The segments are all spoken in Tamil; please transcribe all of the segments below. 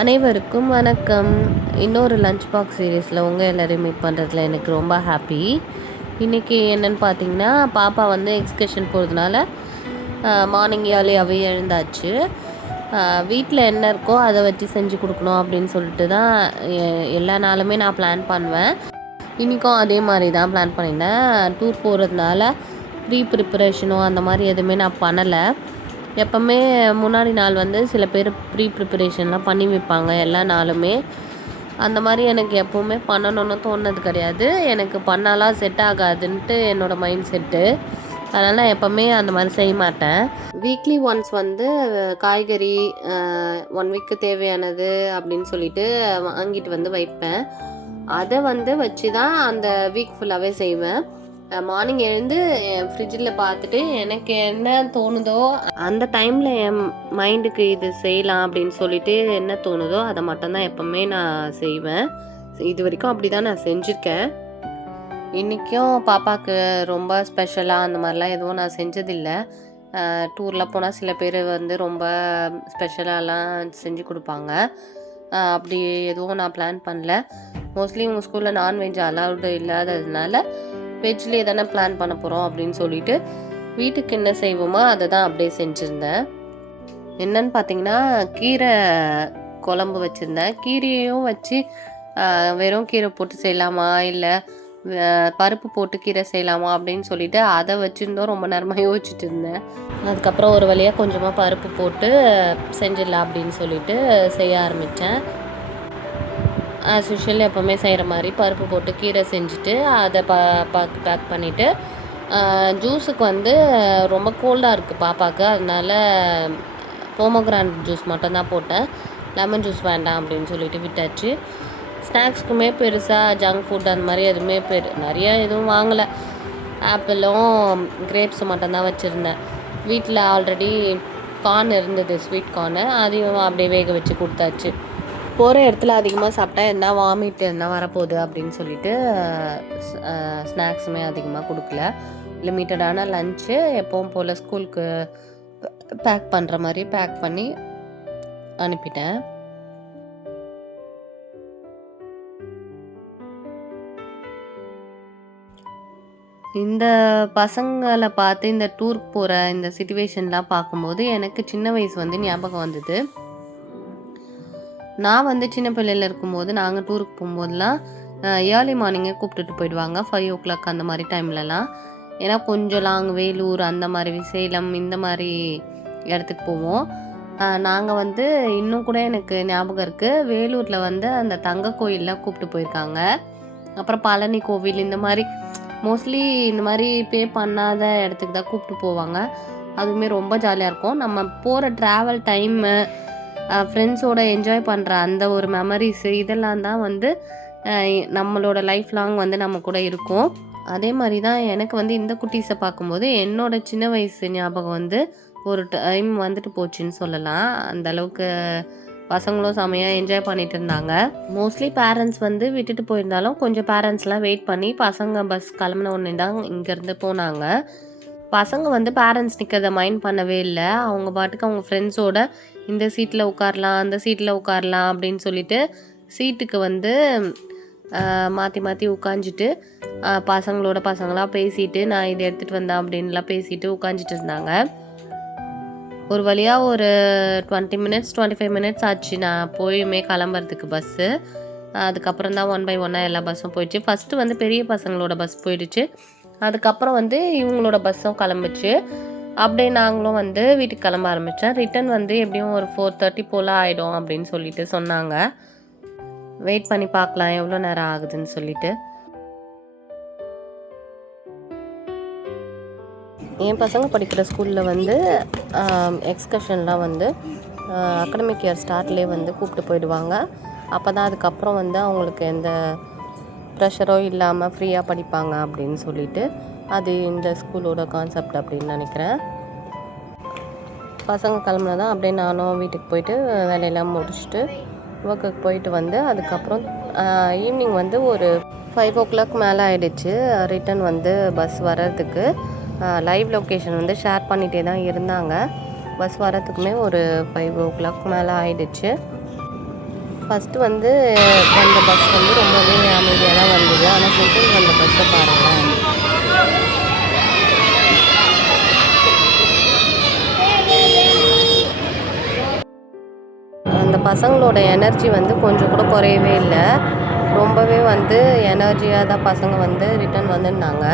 அனைவருக்கும் வணக்கம். இன்னொரு லஞ்ச் பாக்ஸ் சீரீஸில் உங்கள் எல்லோரையும் மீட் பண்ணுறதுல எனக்கு ரொம்ப ஹாப்பி. இன்றைக்கி என்னென்னு பார்த்தீங்கன்னா, பாப்பா வந்து எக்ஸ்கர்ஷன் போகிறதுனால மார்னிங் ஏர்லியாகவே எழுந்தாச்சு. வீட்டில் என்ன இருக்கோ அதை வச்சு செஞ்சு கொடுக்கணும் அப்படின்னு சொல்லிட்டு தான் எல்லா நாளுமே நான் பிளான் பண்ணுவேன். இன்றைக்கும் அதே மாதிரி தான் பிளான் பண்ணியிருந்தேன். டூர் போகிறதுனால ப்ரிப்பரேஷனோ அந்த மாதிரி எதுவுமே நான் பண்ணலை. எப்போவுமே முன்னாடி நாள் வந்து சில பேர் ப்ரிப்பரேஷன்லாம் பண்ணி வைப்பாங்க எல்லா நாளுமே. அந்த மாதிரி எனக்கு எப்போவுமே பண்ணணும்னு தோணுது கிடையாது. எனக்கு பண்ணாலாம் செட் ஆகாதுன்ட்டு என்னோடய மைண்ட் செட்டு. அதனால் நான் எப்போவுமே அந்த மாதிரி செய்ய மாட்டேன். வீக்லி ஒன்ஸ் வந்து காய்கறி 1 வீக்கு தேவையானது அப்படின்னு சொல்லிட்டு வாங்கிட்டு வந்து வைப்பேன். அதை வந்து வச்சு தான் அந்த வீக் ஃபுல்லாகவே செய்வேன். மார்னிங் எழுந்து என் ஃப்ரிட்ஜில் பார்த்துட்டு எனக்கு என்ன தோணுதோ அந்த டைமில் என் மைண்டுக்கு இது செய்யலாம் அப்படின்னு சொல்லிட்டு என்ன தோணுதோ அதை மட்டும்தான் எப்போவுமே நான் செய்வேன். இது வரைக்கும் அப்படி தான் நான் செஞ்சுருக்கேன். இன்றைக்கும் பாப்பாவுக்கு ரொம்ப ஸ்பெஷலாக அந்த மாதிரிலாம் எதுவும் நான் செஞ்சதில்லை. டூரில் போனால் சில பேர் வந்து ரொம்ப ஸ்பெஷலாலாம் செஞ்சு கொடுப்பாங்க. அப்படி எதுவும் நான் பிளான் பண்ணல. மோஸ்ட்லி உங்கள் ஸ்கூலில் நான்வெஜ் அலவுடு இல்லாததுனால வெஜ்லேயே தானே பிளான் பண்ண போகிறோம் அப்படின்னு சொல்லிட்டு வீட்டுக்கு என்ன செய்வோமோ அதை தான் அப்படியே செஞ்சுருந்தேன். என்னன்னு பார்த்தீங்கன்னா, கீரை குழம்பு வச்சுருந்தேன். கீரையும் வச்சு வெறும் கீரை போட்டு செய்யலாமா இல்லை பருப்பு போட்டு கீரை செய்யலாமா அப்படின்னு சொல்லிட்டு அதை வச்சுருந்தோம். ரொம்ப நேரமாக யோசிச்சுட்டு இருந்தேன். அதுக்கப்புறம் ஒரு வழியாக கொஞ்சமாக பருப்பு போட்டு செஞ்சிடலாம் அப்படின்னு சொல்லிட்டு செய்ய ஆரம்பித்தேன். ஆஸ் யூஷுவல் எப்போவுமே செய்கிற மாதிரி பருப்பு போட்டு கீரை செஞ்சுட்டு அதை பேக் பண்ணிவிட்டு ஜூஸுக்கு வந்து ரொம்ப கோல்டாக இருக்குது பாப்பாவுக்கு. அதனால் போமோகிரானட் ஜூஸ் மட்டும்தான் போட்டேன். லெமன் ஜூஸ் வேண்டாம் அப்படின்னு சொல்லிட்டு விட்டாச்சு. ஸ்நாக்ஸ்க்குமே பெருசாக ஜங்க் ஃபுட் அந்த மாதிரி எதுவுமே நிறைய எதுவும் வாங்கலை. ஆப்பிளும் கிரேப்ஸும் மட்டும்தான் வச்சுருந்தேன். வீட்டில் ஆல்ரெடி கார்ன் இருந்தது, ஸ்வீட் கார்னு, அதையும் அப்படியே வேக வச்சு கொடுத்தாச்சு. போகிற இடத்துல அதிகமாக சாப்பிட்டா என்ன வாமிட் என்ன வரப்போகுது அப்படின்னு சொல்லிட்டு ஸ்நாக்ஸுமே அதிகமாக கொடுக்கல. லிமிட்டடான லஞ்சு எப்பவும் போல் ஸ்கூலுக்கு பேக் பண்ணுற மாதிரி பேக் பண்ணி அனுப்பிட்டேன். இந்த பசங்களை பார்த்து இந்த டூருக்கு போகிற இந்த சிச்சுவேஷன்லாம் பார்க்கும்போது எனக்கு சின்ன வயசு வந்து ஞாபகம் வந்தது. நான் வந்து சின்ன பிள்ளையில் இருக்கும்போது நாங்கள் டூருக்கு போகும்போதெல்லாம் ஏர்லி மார்னிங்கே கூப்பிட்டுட்டு போயிடுவாங்க. 5 o'clock அந்த மாதிரி டைம்லலாம். ஏன்னா கொஞ்சம் லாங் வேலூர் அந்த மாதிரி சேலம் இந்த மாதிரி இடத்துக்கு போவோம். நாங்கள் வந்து இன்னும் கூட எனக்கு ஞாபகம் இருக்குது, வேலூரில் வந்து அந்த தங்க கோயிலெலாம் கூப்பிட்டு போயிருக்காங்க. அப்புறம் பழனி கோவில் இந்த மாதிரி மோஸ்ட்லி இந்த மாதிரி பே பண்ணாத இடத்துக்கு தான் கூப்பிட்டு போவாங்க. அதுவுமே ரொம்ப ஜாலியாக இருக்கும். நம்ம போகிற ட்ராவல் டைமு ஃப்ரெண்ட்ஸோட என்ஜாய் பண்ணுற அந்த ஒரு மெமரிஸு இதெல்லாம் தான் வந்து நம்மளோட லைஃப் லாங் வந்து நம்ம கூட இருக்கும். அதே மாதிரி தான் எனக்கு வந்து இந்த குட்டீஸை பார்க்கும்போது என்னோடய சின்ன வயசு ஞாபகம் வந்து ஒரு டைம் வந்துட்டு போச்சுன்னு சொல்லலாம். அந்தளவுக்கு பசங்களும் செமையாக என்ஜாய் பண்ணிட்டு இருந்தாங்க. மோஸ்ட்லி பேரண்ட்ஸ் வந்து விட்டுட்டு போயிருந்தாலும் கொஞ்சம் பேரண்ட்ஸ்லாம் வெயிட் பண்ணி பசங்க பஸ் கிளம்புன உடனே தான் இங்கேருந்து போனாங்க. பசங்க வந்து பேரண்ட்ஸ் நிற்கிறத மைண்ட் பண்ணவே இல்லை. அவங்க பாட்டுக்கு அவங்க ஃப்ரெண்ட்ஸோட இந்த சீட்டில் உட்காரலாம் அந்த சீட்டில் உட்காரலாம் அப்படின்னு சொல்லிட்டு சீட்டுக்கு வந்து மாற்றி மாற்றி உட்காந்துட்டு பசங்களாக பேசிட்டு நான் இதை எடுத்துகிட்டு வந்தேன் அப்படின்லாம் பேசிட்டு உட்காந்துட்டு இருந்தாங்க. ஒரு வழியாக ஒரு 20 minutes 25 minutes ஆச்சு நான் போயுமே கிளம்புறதுக்கு பஸ்ஸு. அதுக்கப்புறம் தான் 1 by 1 எல்லா பஸ்ஸும் போயிடுச்சு. ஃபஸ்ட்டு வந்து பெரிய பசங்களோட பஸ் போயிடுச்சு. அதுக்கப்புறம் வந்து இவங்களோட பஸ்ஸும் கிளம்பிச்சு. அப்படியே நாங்களும் வந்து வீட்டுக்கு கிளம்ப ஆரம்பித்தேன். ரிட்டன் வந்து எப்படியும் ஒரு 4:30 போல் ஆகிடும் அப்படின்னு சொல்லிட்டு சொன்னாங்க. வெயிட் பண்ணி பார்க்கலாம் எவ்வளோ நேரம் ஆகுதுன்னு சொல்லிட்டு. என் பசங்க படிக்கிற ஸ்கூலில் வந்து எக்ஸ்கர்ஷன்லாம் வந்து அகடமிக் இயர் ஸ்டார்ட்லேயே வந்து கூப்பிட்டு போயிடுவாங்க. அப்போ தான் அதுக்கப்புறம் வந்து அவங்களுக்கு எந்த ப்ரெஷரோ இல்லாமல் ஃப்ரீயாக படிப்பாங்க அப்படின்னு சொல்லிட்டு அது இந்த ஸ்கூலோட கான்செப்ட் அப்படின்னு நினைக்கிறேன். பசங்க கிளம்புனா தான் அப்படியே நானும் வீட்டுக்கு போயிட்டு வேலையெல்லாம் முடிச்சுட்டு ஒர்க்குக்கு போயிட்டு வந்து அதுக்கப்புறம் ஈவினிங் வந்து ஒரு 5 o'clock மேலே ஆகிடுச்சு ரிட்டன் வந்து பஸ் வர்றதுக்கு. லைவ் லொக்கேஷன் வந்து ஷேர் பண்ணிகிட்டே தான் இருந்தாங்க. பஸ் வரத்துக்குமே ஒரு 5 o'clock மேலே ஆகிடுச்சு. ஃபஸ்ட்டு வந்து வந்த பஸ் வந்து ரொம்பவே அமைதியாக தான் வந்தது. ஆனால் செகண்ட் வந்த பஸ்ஸை பாருங்களேன். அந்த பசங்களோட எனர்ஜி வந்து கொஞ்சம் கூட குறையவே இல்லை. ரொம்பவே வந்து எனர்ஜியாக தான் பசங்க வந்து ரிட்டர்ன் வந்திருந்தாங்க.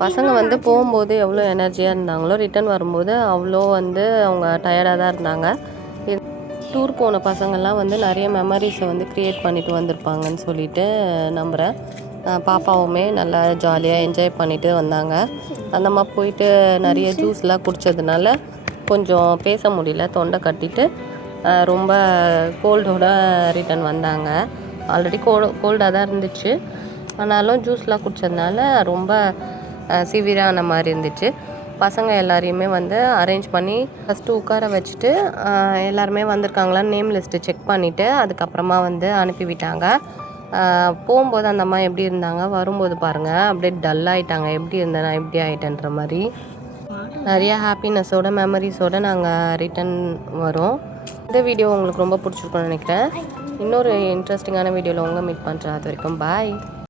பசங்க வந்து போகும்போது எவ்வளோ எனர்ஜியாக இருந்தாங்களோ ரிட்டர்ன் வரும்போது அவ்வளோ வந்து அவங்க டயர்டாக தான் இருந்தாங்க. டூர் போன பசங்கள்லாம் வந்து நிறைய மெமரிஸை வந்து க்ரியேட் பண்ணிட்டு வந்திருப்பாங்கன்னு சொல்லிட்டு நம்புகிறேன். பாப்பாவுமே நல்லா ஜாலியாக என்ஜாய் பண்ணிட்டு வந்தாங்க. அந்த மாதிரி போயிட்டு நிறைய ஜூஸ்லாம் குடித்ததுனால கொஞ்சம் பேச முடியல, தொண்டை கட்டிட்டு ரொம்ப கோல்டோட ரிட்டர்ன் வந்தாங்க. ஆல்ரெடி கோல்டாக தான் இருந்துச்சு, ஆனாலும் ஜூஸ்லாம் குடித்ததுனால ரொம்ப சிவியரான மாதிரி இருந்துச்சு. பசங்க எல்லாரையுமே வந்து அரேஞ்ச் பண்ணி ஃபஸ்ட்டு உட்கார வச்சுட்டு எல்லாருமே வந்திருக்காங்களான்னு நேம் லிஸ்ட்டு செக் பண்ணிவிட்டு அதுக்கப்புறமா வந்து அனுப்பிவிட்டாங்க. போகும்போது அந்த அம்மா எப்படி இருந்தாங்க, வரும்போது பாருங்கள் அப்படியே டல் ஆகிட்டாங்க. எப்படி இருந்தேன் நான் எப்படி ஆகிட்டேன்ற மாதிரி. நிறையா ஹாப்பினஸோட மெமரிஸோடு நாங்கள் ரிட்டன் வரோம். இந்த வீடியோ உங்களுக்கு ரொம்ப பிடிச்சிருக்குன்னு நினைக்கிறேன். இன்னொரு இன்ட்ரெஸ்டிங்கான வீடியோவில் உங்களை மீட் பண்ணுறேன். அது வரைக்கும் பாய்.